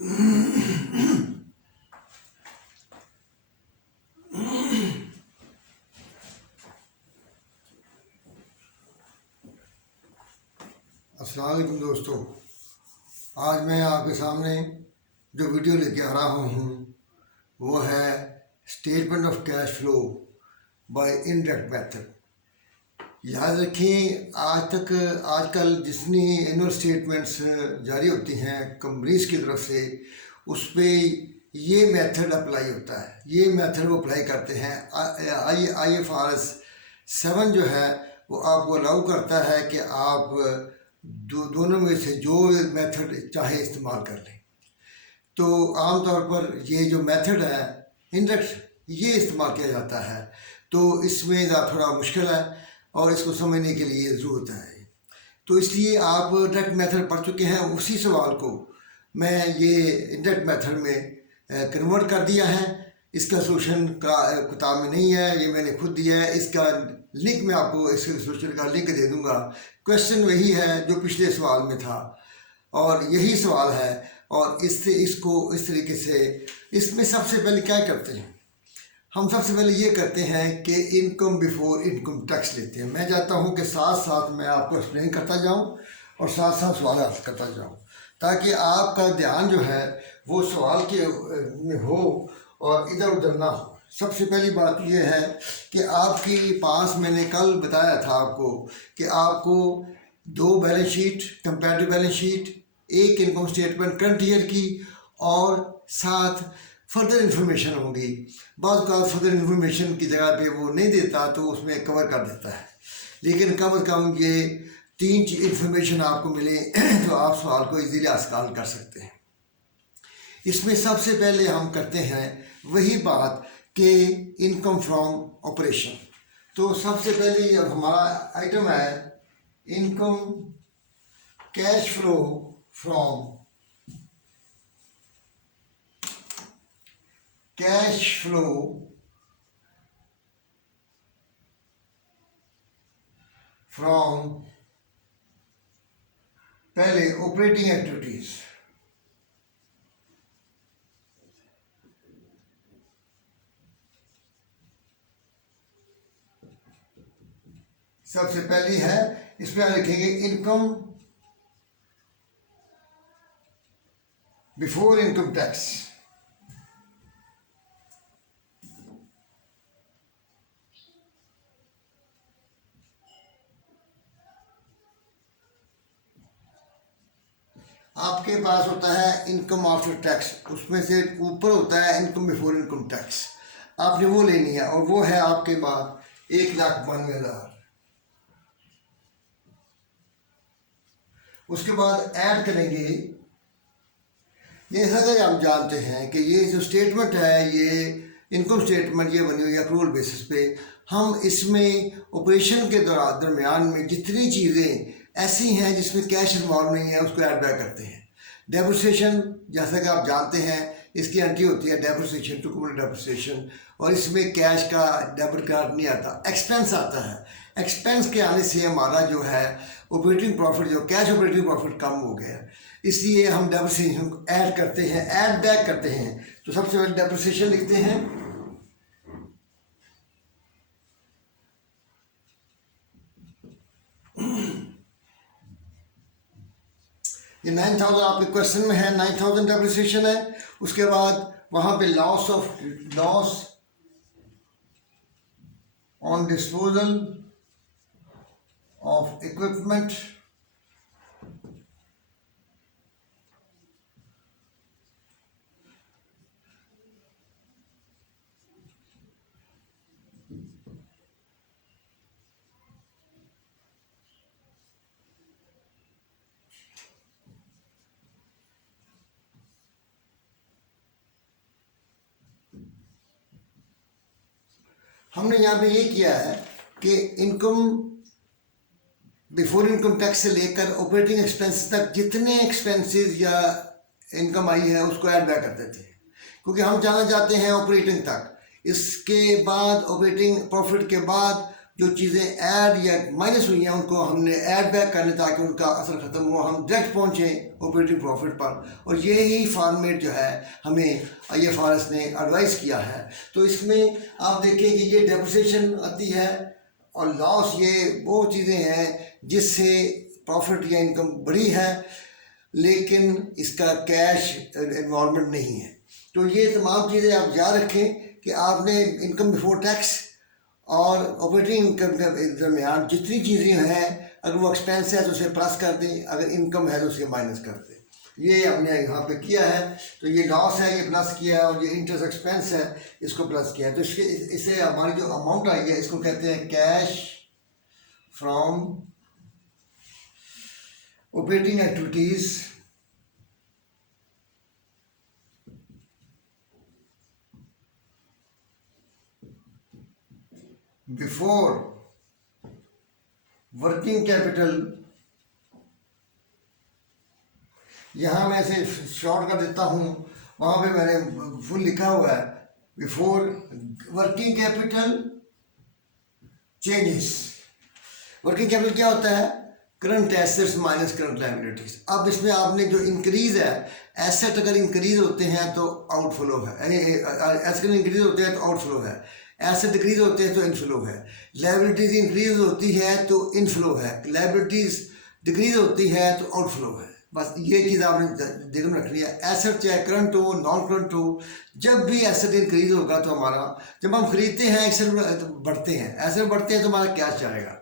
अस्सलाम वालेकुम दोस्तों, आज मैं आपके सामने जो वीडियो लेके आ रहा हूँ वो है statement of cash flow bye indirect method. याद रखें, आजकल जितनी एनुअल स्टेटमेंट्स जारी होती हैं कंपनीज की तरफ से, उस पर ये मेथड अप्लाई होता है। ये मेथड वो अप्लाई करते हैं। IFRS 7 जो है वो आपको अलाउ करता है कि आप दोनों में से जो मेथड चाहे इस्तेमाल कर लें। तो आमतौर पर ये जो मेथड है इनडायरेक्ट, ये इस्तेमाल किया जाता है। तो इसमें थोड़ा मुश्किल है और इसको समझने के लिए ज़रूरत है। तो इसलिए आप डायरेक्ट मेथड पढ़ चुके हैं, उसी सवाल को मैं ये इनडायरेक्ट मेथड में कन्वर्ट कर दिया है। इसका सोल्यूशन किताब में नहीं है, ये मैंने खुद दिया है। इसका लिंक मैं आपको इसके सोल्यूशन का लिंक दे दूंगा। क्वेश्चन वही है जो पिछले सवाल में था और यही सवाल है। और इससे इसको इस तरीके से इसमें सबसे पहले क्या करते हैं, हम सबसे पहले ये करते हैं कि इनकम बिफोर इनकम टैक्स लेते हैं। मैं चाहता हूँ कि साथ साथ मैं आपको एक्सप्लेन करता जाऊँ और साथ साथ सवाल हल करता जाऊँ, ताकि आपका ध्यान जो है वो सवाल के में हो और इधर उधर ना हो। सबसे पहली बात यह है कि आपके पास, मैंने कल बताया था आपको कि आपको दो balance sheet, comparative balance sheet, एक इनकम स्टेटमेंट करंट ईयर की और साथ फर्दर इन्फॉर्मेशन होगी। बाद का फर्दर इन्फॉर्मेशन की जगह पे वो नहीं देता तो उसमें कवर कर देता है, लेकिन कम से कम ये तीन इन्फॉर्मेशन आपको मिले तो आप सवाल को इजीली हल कर सकते हैं। इसमें सबसे पहले हम करते हैं वही बात कि इनकम फ्रॉम ऑपरेशन। तो सबसे पहले हमारा आइटम है इनकम कैश फ्लो फ्रॉम पहले ऑपरेटिंग एक्टिविटीज। सबसे पहली है, इसमें आप लिखेंगे इनकम बिफोर इनकम टैक्स। आपके पास होता है इनकम आफ्टर टैक्स, उसमें से ऊपर होता है इनकम बिफोर इनकम टैक्स। आपने वो लेनी है और वो है आपके पास 1,92,000। उसके बाद ऐड करेंगे, ये सदा हम जानते हैं कि ये जो स्टेटमेंट है, ये इनकम स्टेटमेंट ये बनी हुई है अक्रूवल बेसिस पे। हम इसमें ऑपरेशन के दरमियान में जितनी चीज़ें ऐसी हैं जिसमें कैश इन्वॉल्व नहीं है उसको ऐड बैक करते हैं। डेप्रिसिएशन, जैसा कि आप जानते हैं, इसकी एंट्री होती है डेप्रिसिएशन टू कवर डेप्रिसिएशन, और इसमें कैश का डेबिट कार्ड नहीं आता, एक्सपेंस आता है। एक्सपेंस के आने से हमारा जो है ऑपरेटिंग प्रॉफिट, जो कैश ऑपरेटिंग प्रॉफिट कम हो गया, इसलिए हम डेप्रिसिएशन को ऐड करते हैं, ऐड बैक करते हैं। तो सबसे पहले डेप्रिसिएशन लिखते हैं, ये 9,000 आपके क्वेश्चन में है, 9,000 डेप्रिसिएशन है। उसके बाद वहां पे loss on disposal of equipment, हमने यहाँ पे ये किया है कि इनकम बिफोर इनकम टैक्स से लेकर ऑपरेटिंग एक्सपेंस तक जितने एक्सपेंसेस या इनकम आई है उसको ऐड बैक करते थे, क्योंकि हम जाना चाहते हैं ऑपरेटिंग तक। इसके बाद ऑपरेटिंग प्रॉफिट के बाद जो चीज़ें ऐड या माइनस हुई हैं उनको हमने ऐड बैक करने ताकि उनका असर ख़त्म हो, हम डायरेक्ट पहुँचें ऑपरेटिंग प्रॉफिट पर। और ये ही फॉर्मेट जो है हमें IFRS ने एडवाइस किया है। तो इसमें आप देखें कि ये डेप्रिसिएशन आती है और लॉस, ये वो चीज़ें हैं जिससे प्रॉफिट या इनकम बढ़ी है लेकिन इसका कैश इन्वॉल्वमेंट नहीं है। तो ये तमाम चीज़ें आप याद रखें कि आपने इनकम बिफोर टैक्स और ऑपरेटिंग इनकम के दरमियान जितनी चीज़ें हैं, अगर वो एक्सपेंस है तो उसे प्लस कर दें, अगर इनकम है तो उसे माइनस कर दें। ये हमने यहाँ पे किया है। तो ये लॉस है, ये प्लस किया है, और ये इंटरेस्ट एक्सपेंस है, इसको प्लस किया है। तो इससे हमारी जो अमाउंट आई है इसको कहते हैं cash from operating activities before working capital. यहाँ मैं इसे शॉर्ट कर देता हूँ, वहाँ पे मैंने फुल लिखा हुआ है before working capital changes. Working capital क्या होता है? Current assets minus current liabilities. अब इसमें आपने जो इंक्रीज है, एसेट अगर इंक्रीज होते हैं तो आउटफ्लो है, एसेट इंक्रीज होते हैं तो आउटफ्लो है, एसेट डिक्रीज होते हैं तो इनफ्लो है, लायबिलिटीज इंक्रीज होती है तो इनफ्लो है, लायबिलिटीज डिक्रीज होती है तो आउटफ्लो है। बस ये चीज़ आपने ध्यान रखनी है। एसेट चाहे करंट हो नॉन करंट हो, जब भी एसेट इंक्रीज होगा तो हमारा, जब हम खरीदते हैं एसेट बढ़ते हैं, एसेट बढ़ते हैं तो हमारा कैश जाएगा।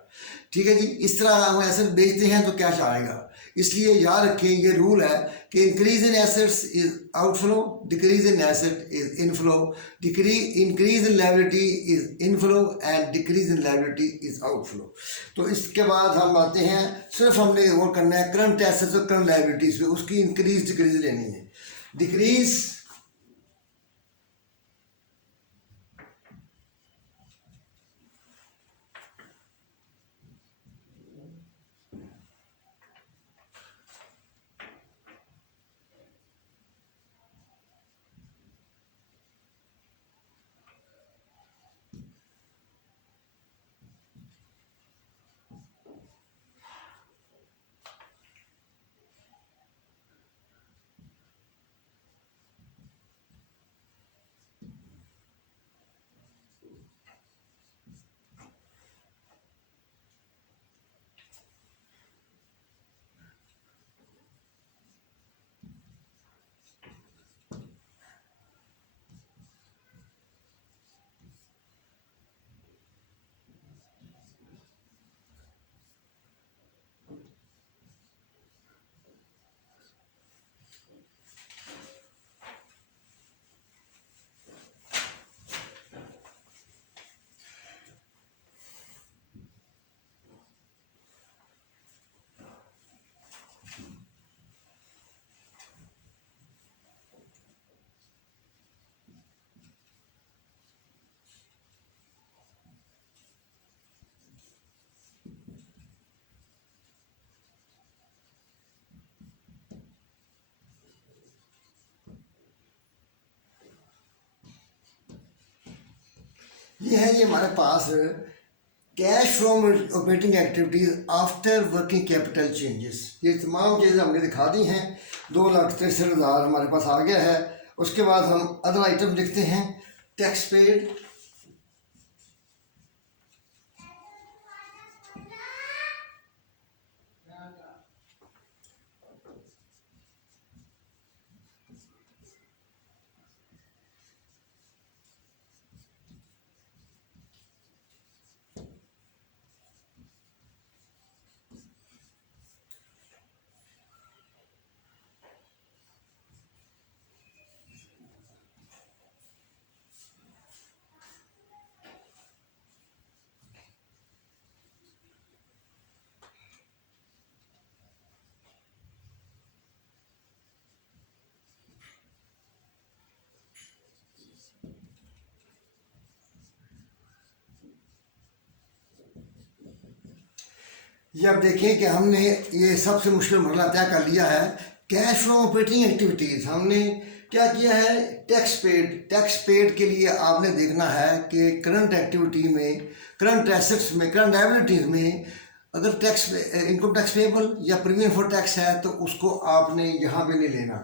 ठीक है जी, इस तरह हम एसेट बेचते हैं तो कैश आएगा। इसलिए याद रखें, ये रूल है कि increase in assets is outflow, decrease in asset is inflow, increase in liability is inflow and decrease in liability is outflow. तो इसके बाद हम आते हैं, सिर्फ हमने वो करना है करंट एसेट्स और करंट लायबिलिटीज पे, उसकी इंक्रीज डिक्रीज लेनी है। डिक्रीज ये है, ये हमारे पास cash from operating activities after working capital changes. ये तमाम चीज़ें हमने दिखा दी हैं। 2,63,000 हमारे पास आ गया है। उसके बाद हम अदर आइटम लिखते हैं, टैक्स पेड, ये अब देखें कि हमने ये सबसे मुश्किल मरला तय कर लिया है कैश फ्लो ऑपरेटिंग एक्टिविटीज़ हमने क्या किया है, टैक्स पेड के लिए आपने देखना है कि करंट एक्टिविटी में, करंट एसेट्स में, करंट लायबिलिटीज़ में अगर टैक्स, इनकम टैक्स पेबल या प्रीमियम फॉर टैक्स है तो उसको आपने यहाँ पे नहीं लेना,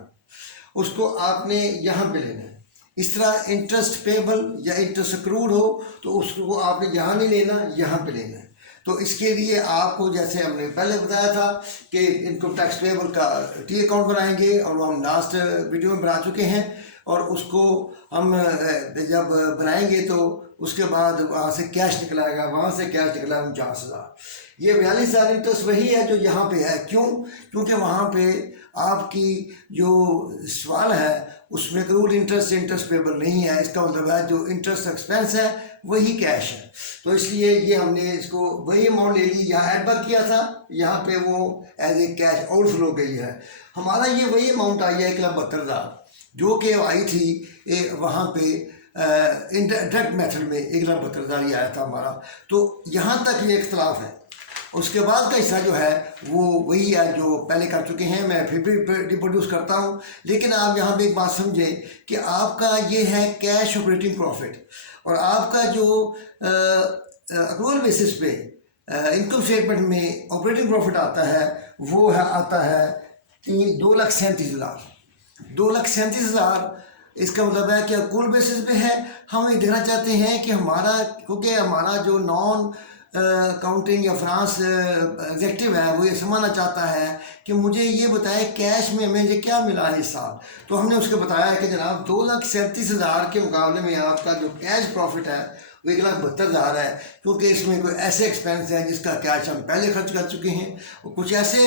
उसको आपने यहाँ पे लेना है। इस तरह इंटरेस्ट पेबल या इंटरेस्ट अक्रूड हो तो उसको आपने यहाँ नहीं लेना, यहाँ पे लेना है। तो इसके लिए आपको, जैसे हमने पहले बताया था कि इनकम टैक्स पेबल का टी अकाउंट बनाएंगे, और वो हम लास्ट वीडियो में बना चुके हैं, और उसको हम जब बनाएंगे तो उसके बाद वहाँ से कैश निकलाएगा, वहाँ से कैश निकला 49,000। ये 42,000 इंटरेस्ट वही है जो यहाँ पे है। क्यों? क्योंकि वहाँ पे आपकी जो सवाल है उसमें अक्रूड इंटरेस्ट पेबल नहीं है। इसका मतलब है जो इंटरेस्ट एक्सपेंस है वही कैश है। तो इसलिए ये हमने इसको वही अमाउंट ले ली, यहाँ एड बैक किया था, यहाँ पे वो एज ए कैश आउटफ्लो गई है। हमारा ये वही अमाउंट आई है 1,72,000 जो कि आई थी वहाँ पे डायरेक्ट मेथड में 1,72,000 ही आया था हमारा। तो यहाँ तक ये इख्तलाफ है। उसके बाद का हिस्सा जो है वो वही है जो पहले कर चुके हैं, मैं फिर भी रिप्रोड्यूस करता हूँ। लेकिन आप यहाँ पे एक बात समझें कि आपका ये है कैश ऑपरेटिंग प्रॉफिट, और आपका जो अक्रूवल बेसिस पे इनकम स्टेटमेंट में ऑपरेटिंग प्रॉफिट आता है वो है, आता है 2,37,000। 2,37,000 इसका मतलब है कि अक्रूवल बेसिस पे है। हम ये देखना चाहते हैं कि हमारा, क्योंकि हमारा जो नॉन अकाउंटिंग या फाइनेंस एग्जेक्टिव है वो ये समझना चाहता है कि मुझे ये बताए कैश में मुझे क्या मिला है इस साल। तो हमने उसको बताया है कि जनाब 2,37,000 के मुकाबले में आपका जो कैश प्रॉफिट है वो 1,72,000 है, क्योंकि इसमें कोई ऐसे एक्सपेंस हैं जिसका कैश हम पहले खर्च कर चुके हैं, और कुछ ऐसे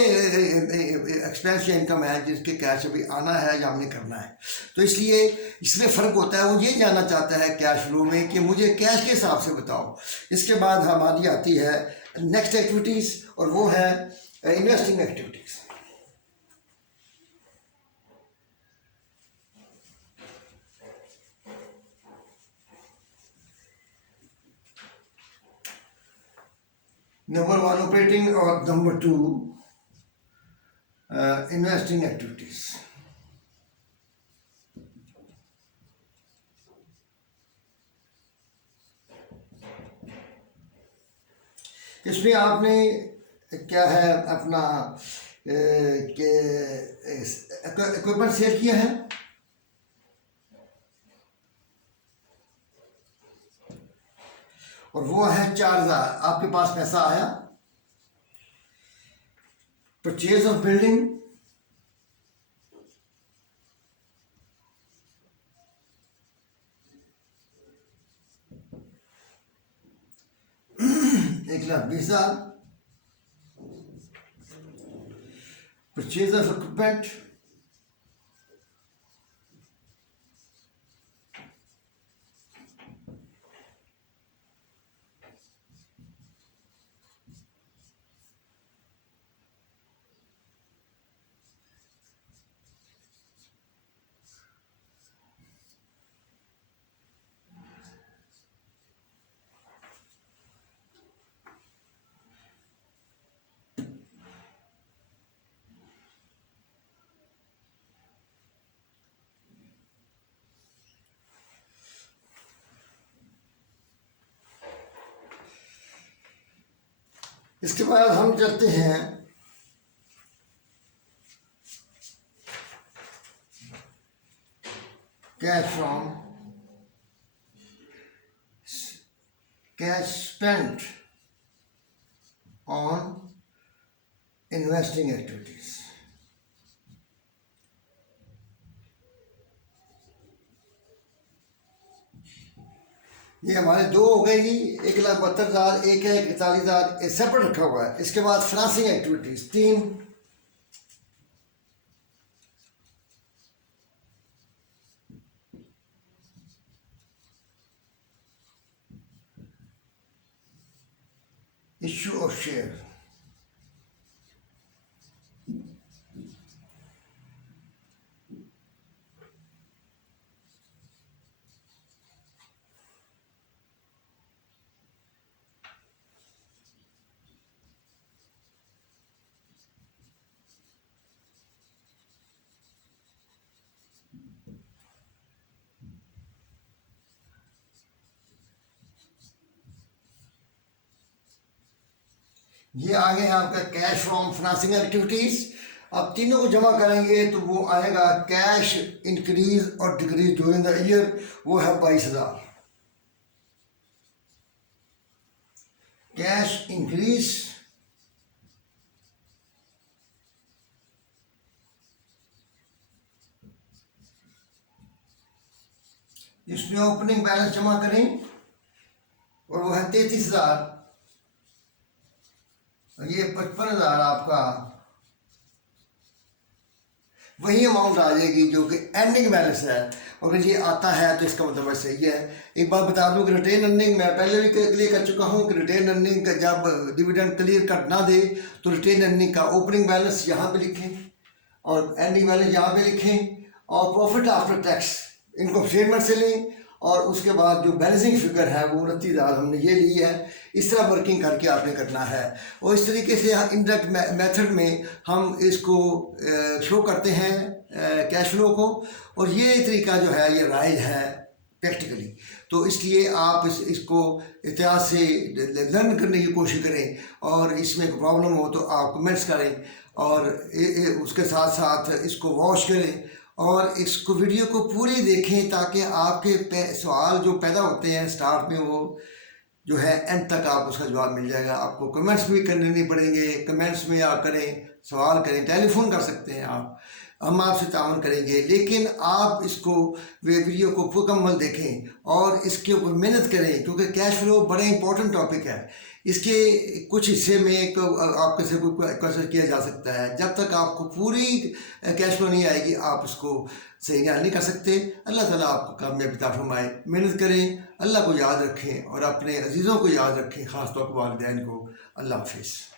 एक्सपेंस या इनकम है जिसके कैश अभी आना है या हमने करना है। तो इसलिए इसमें फ़र्क होता है। वो ये जानना चाहता है कैश फ्लो में कि मुझे कैश के हिसाब से बताओ। इसके बाद हमारी आती है नेक्स्ट एक्टिविटीज़, और वो है इन्वेस्टिंग एक्टिविटीज़। नंबर 1 ऑपरेटिंग और नंबर 2 इन्वेस्टिंग एक्टिविटीज़। इसमें आपने क्या है अपना के इक्विपमेंट सेल किया है, और वो है 4,000 आपके पास पैसा आया। Purchase of building, $1,20,000। Purchase of equipment, इसके बाद हम चलते हैं cash from cash spent on investing activities. ये हमारे दो हो गए ही, 1,72,000, एक है 41,000, सेपरेट रखा हुआ है। इसके बाद financing activities 3, issue of share. ये आगे है आपका कैश फ्रॉम फाइनेंसिंग एक्टिविटीज। अब तीनों को जमा करेंगे तो वो आएगा कैश इंक्रीज और डिक्रीज ड्यूरिंग द ईयर, वो है 22,000। कैश इंक्रीज इसमें ओपनिंग बैलेंस जमा करें और वो है 33,000। ये 55,000 आपका वही अमाउंट आ जाएगी जो कि एंडिंग बैलेंस है। अगर ये आता है तो इसका मतलब सही है। एक बात बता दूं कि रिटेन अर्निंग मैं पहले भी क्लियर कर चुका हूं कि रिटेन अर्निंग का जब डिविडेंड क्लियर कट ना दे तो रिटेन अर्निंग का ओपनिंग बैलेंस यहाँ पे लिखें और एंडिंग बैलेंस यहाँ पे लिखें और प्रॉफिट आफ्टर टैक्स इनको स्टेटमेंट से लें और उसके बाद जो बैलेंसिंग फिगर है वो 29,000 हमने ये ली है। इस तरह वर्किंग करके आपने करना है और इस तरीके से इनडायरेक्ट मेथड में हम इसको शो करते हैं कैश फ्लो को। और ये तरीका जो है ये राइज है प्रैक्टिकली, तो इसलिए आप इसको इतिहास से लर्न करने की कोशिश करें और इसमें कोई प्रॉब्लम हो तो आप कमेंट्स करें और उसके साथ साथ इसको वॉच करें और इसको वीडियो को पूरी देखें ताकि आपके सवाल जो पैदा होते हैं स्टार्ट में वो जो है एंड तक आप उसका जवाब मिल जाएगा। आपको कमेंट्स भी करने नहीं पड़ेंगे, कमेंट्स में आप करें, सवाल करें, टेलीफोन कर सकते हैं आप, हम आपसे ताउन करेंगे। लेकिन आप इसको वीडियो को मुकम्मल देखें और इसके ऊपर मेहनत करें क्योंकि कैश फ्लो बड़ा इंपॉर्टेंट टॉपिक है। इसके कुछ हिस्से में आपके से कोई क्वेश्चन किया जा सकता है। जब तक आपको पूरी कैश फ्लो नहीं आएगी आप उसको सही नहीं कर सकते। अल्लाह ताला आपको कामयाबी अता फरमाए। मेहनत करें, अल्लाह को याद रखें और अपने अजीज़ों को याद रखें, ख़ास तौर पर वालिदैन को। अल्लाह हाफिज़।